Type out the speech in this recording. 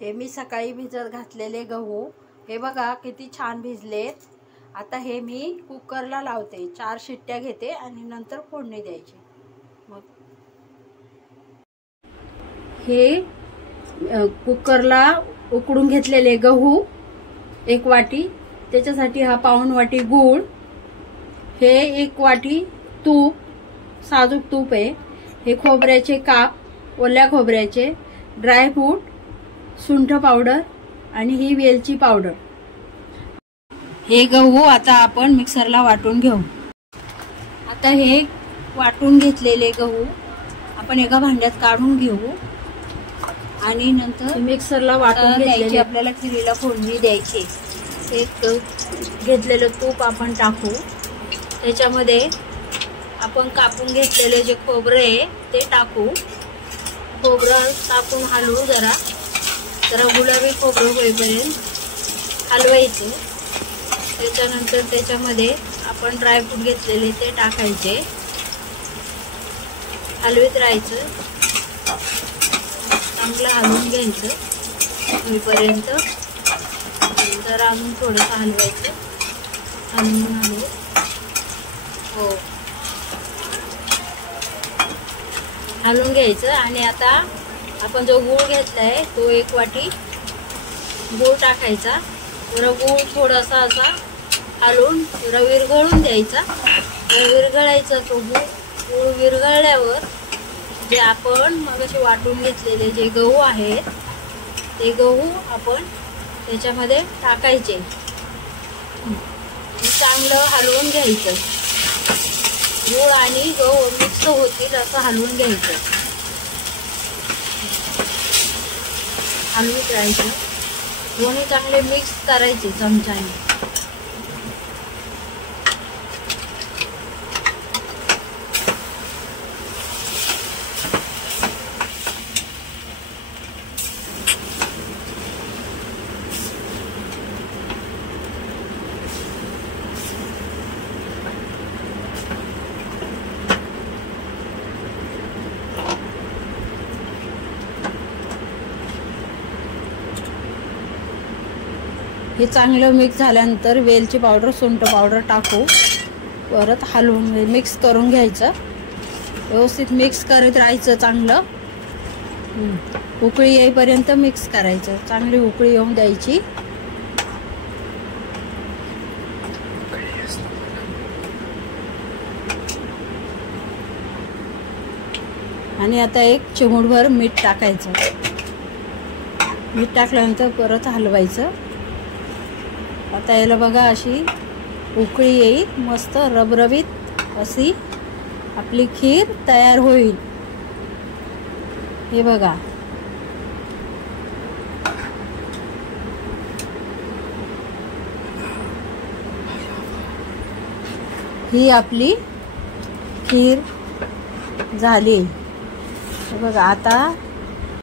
हे मी सकाळी भिजत घातलेले गहू हे बघा किती छान भिजलेत। आता हे मी कुकरला लावते, 4 शिट्ट्या घेते आणि नंतर फोडणी द्यायची। मग हे कुकरला उकडून घेतलेले गहू 1 वाटी, त्याच्यासाठी हा पाऊण वाटी गूळ, हे 1 वाटी तूप, साजूक तूप आहे, हे खोबऱ्याचे काप, ओल्या खोबऱ्याचे, ड्रायफ्रूट, सुंठ पावडर आणि ही वेलची पावडर। हे गहू आता आपण मिक्सरला वाटून घेऊ। आता हे वाटून घेतलेले गहू आपण एका भांड्यात काढून घेऊ आणि नंतर मिक्सरला वाटून घ्यायची। आपल्याला खिरीला फोडणी द्यायची। एक घेतलेलं तूप आपण टाकू, त्याच्यामध्ये आपण कापून घेतलेले जे खोबरं आहे ते टाकू। खोबरं टाकून हलवू, जरा गुलाबी खोबरं होईपर्यंत हलवायचं। त्याच्यानंतर त्याच्यामध्ये आपण ड्रायफ्रूट घेतलेले ते टाकायचे, हलवीत राहायचं, चांगलं हलवून घ्यायचं होईपर्यंत। जरा अजून थोडंसं हलवायचं, हलवून हो हलवून घ्यायचं। आणि आता आपण जो गूळ घेतलाय तो 1 वाटी गूळ टाकायचा। जरा गूळ थोडासा असा हलवून जरा विरघळून द्यायचा। विरघळायचा तो गूळ विरघळल्यावर जे आपण मगाशी वाटून घेतलेले जे गहू आहेत ते गहू आपण त्याच्यामध्ये टाकायचे, चांगलं हलवून घ्यायचं। गूळ आणि गहू मिक्स होतील असं हलवून घ्यायचं, हलवून राहायचं। दोन्ही चांगले मिक्स करायचे चमच्याने। हे चांगलं मिक्स झाल्यानंतर वेलची पावडर, सुंठ पावडर टाकू, परत हलवून मिक्स करून घ्यायचं। व्यवस्थित मिक्स करत राहायचं चांगलं, उकळी येईपर्यंत मिक्स करायचं। चांगली उकळी येऊन द्यायची। आणि आता 1 चिमूटभर मीठ टाकायचं। मीठ टाकल्यानंतर परत हलवायचं। आता याला बघा अशी उकळी येईल, मस्त रबरबीत अशी आपली खीर तयार होईल। हे बघा, ही आपली खीर झाली। हे बघा, आता